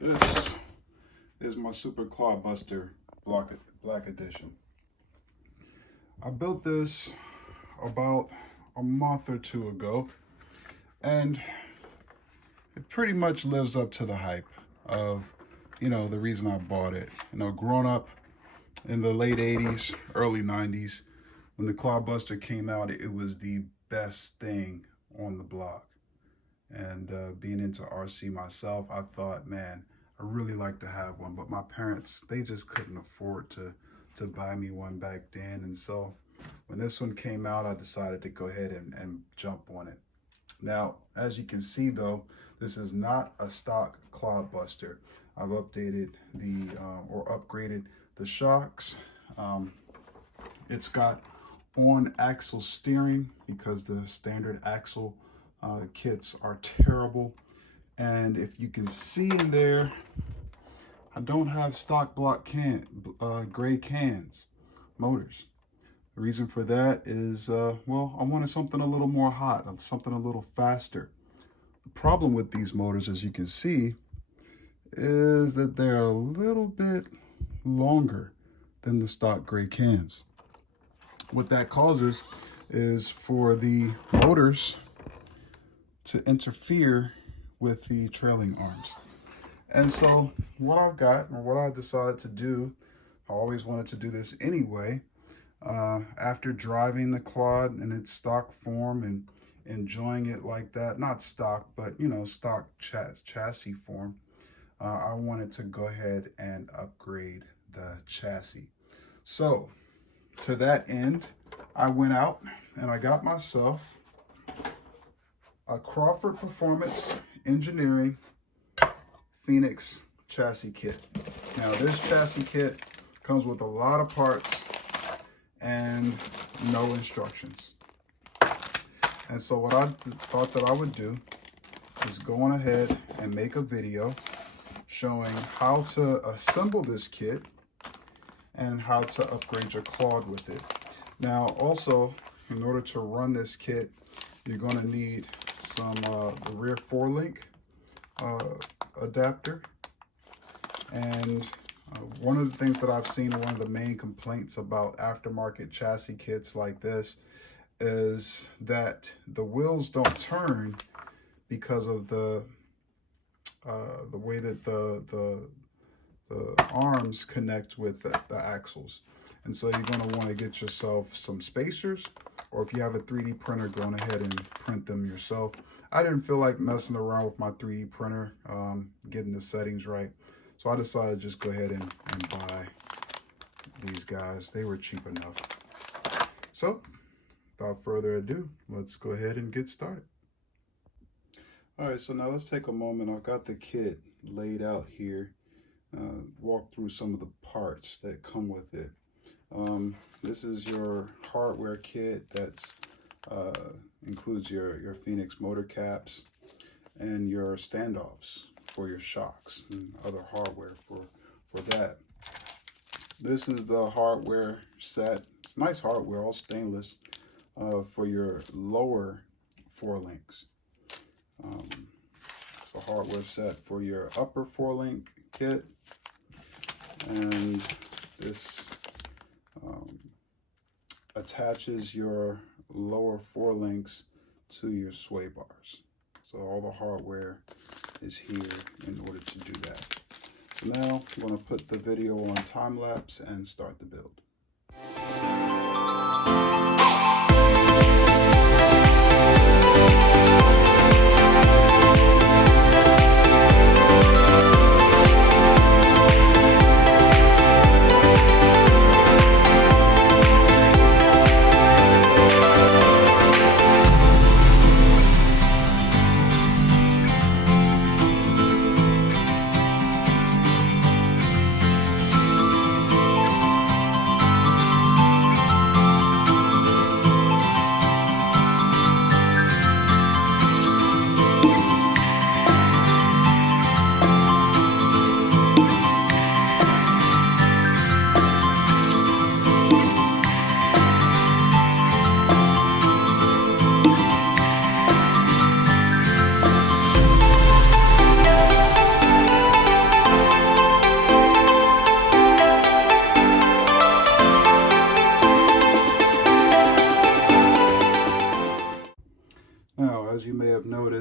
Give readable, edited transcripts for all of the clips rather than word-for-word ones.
This is my Super Clodbuster Black Edition. I built this about a month or two ago, and it pretty much lives up to the hype of, the reason I bought it. Growing up in the late 80s, early 90s, when the Clodbuster came out, it was the best thing on the block. And being into RC myself, I thought, man, I really like to have one, but my parents, they just couldn't afford to buy me one back then. And so when this one came out, I decided to go ahead and jump on it. Now, as you can see though, this is not a stock Clodbuster. I've updated or upgraded the shocks. It's got on axle steering because the standard axle kits are terrible. And if you can see in there, I don't have stock block gray cans motors. The reason for that is, well, I wanted something a little more hot, something a little faster. The problem with these motors, as you can see, is that they're a little bit longer than the stock gray cans. What that causes is for the motors to interfere with the trailing arms. And so what I've got, or what I decided to do, I always wanted to do this anyway, after driving the Clod in its stock form and enjoying it like that, not stock, but stock chassis form, I wanted to go ahead and upgrade the chassis. So to that end, I went out and I got myself a Crawford Performance Engineering Phoenix chassis kit. Now this chassis kit comes with a lot of parts and no instructions. And so what I thought that I would do is go on ahead and make a video showing how to assemble this kit and how to upgrade your Clod with it. Now also, in order to run this kit, you're going to need some the rear 4-link adapter. And one of the things that I've seen, one of the main complaints about aftermarket chassis kits like this, is that the wheels don't turn because of the way that the arms connect with the axles. And so you're going to want to get yourself some spacers, or if you have a 3D printer, going ahead and print them yourself. I didn't feel like messing around with my 3D printer, getting the settings right. So I decided to just go ahead and buy these guys. They were cheap enough. So without further ado, let's go ahead and get started. All right, so now let's take a moment. I've got the kit laid out here. Walk through some of the parts that come with it. This is your hardware kit that's includes your Phoenix motor caps and your standoffs for your shocks and other hardware for that. This is the hardware set. It's nice hardware, all stainless, for your lower 4-links. It's a hardware set for your upper 4-link kit, and this attaches your lower 4-links to your sway bars. So all the hardware is here in order to do that. So now I'm going to put the video on time lapse and start the build.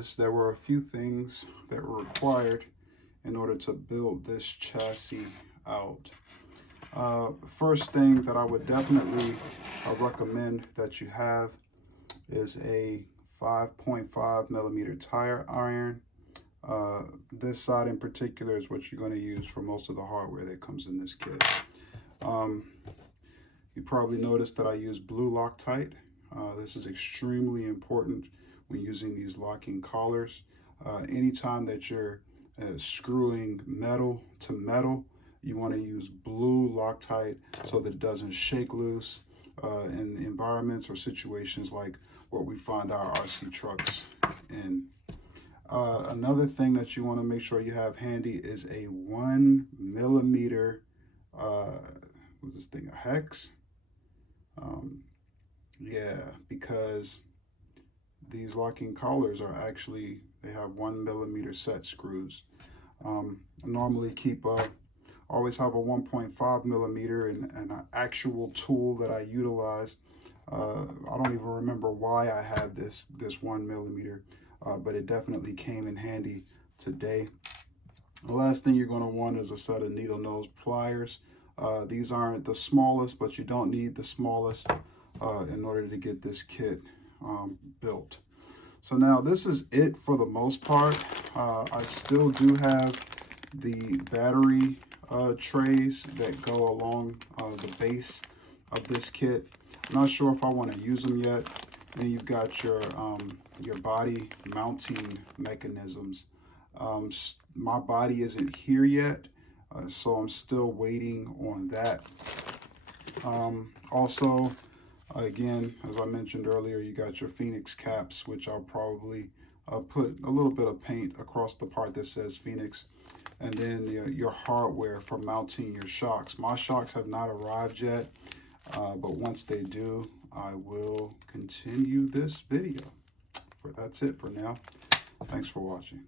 noticed there were a few things that were required in order to build this chassis out. First thing that I would definitely recommend that you have is a 5.5 millimeter tire iron. This side in particular is what you're going to use for most of the hardware that comes in this kit. You probably noticed that I use blue Loctite. This is extremely important when using these locking collars. Anytime that you're screwing metal to metal, you want to use blue Loctite so that it doesn't shake loose in environments or situations like what we find our RC trucks in. Another thing that you want to make sure you have handy is a 1 millimeter, what's this thing, a hex? Yeah, because these locking collars are actually, they have 1 millimeter set screws. I normally keep always have a 1.5 millimeter and an actual tool that I utilize. I don't even remember why I had this 1 millimeter, but it definitely came in handy today. The last thing you're going to want is a set of needle nose pliers. These aren't the smallest, but you don't need the smallest in order to get this kit built. So now this is it for the most part. I still do have the battery trays that go along the base of this kit. I'm not sure if I want to use them yet. Then you've got your body mounting mechanisms. My body isn't here yet, so I'm still waiting on that. Also, again, as I mentioned earlier, you got your Phoenix caps, which I'll probably put a little bit of paint across the part that says Phoenix. And then your hardware for mounting your shocks. My shocks have not arrived yet, but once they do, I will continue this video. That's it for now. Thanks for watching.